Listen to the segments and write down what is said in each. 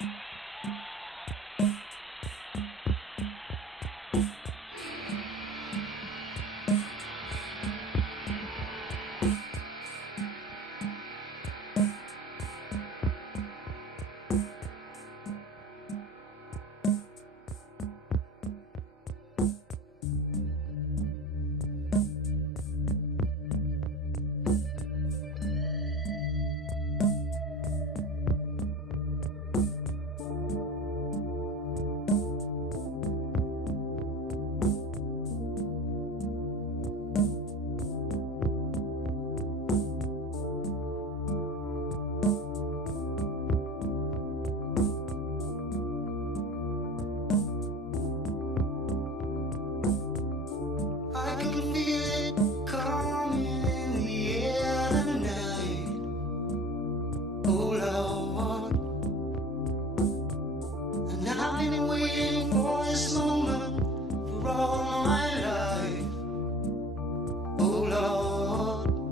I can feel it coming in the air tonight. Oh Lord, and I've been waiting for this moment for all my life. Oh Lord,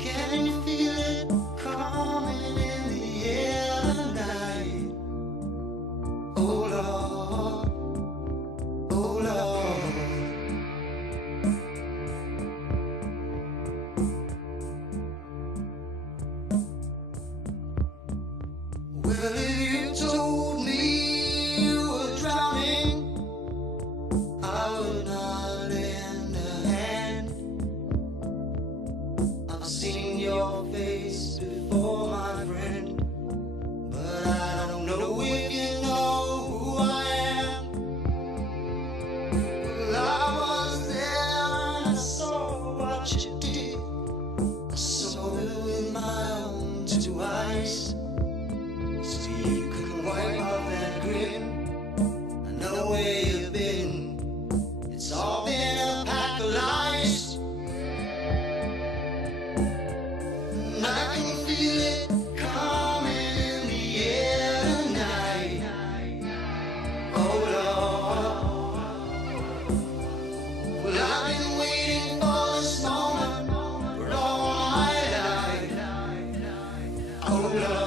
can you feel it coming in the air tonight? Oh Lord, oh Lord. Well, if you told me you were drowning, I would not lend a hand. I've seen your face before, my friend, but I don't know if you know who I am. Well, I was there and I saw what you did. I saw it with my own two eyes. So you can wipe off that grin. I know where you've been. It's all been a pack of lies. And I can feel it coming in the air tonight. Oh Lord, well I've been waiting for this moment for all my life. Oh Lord.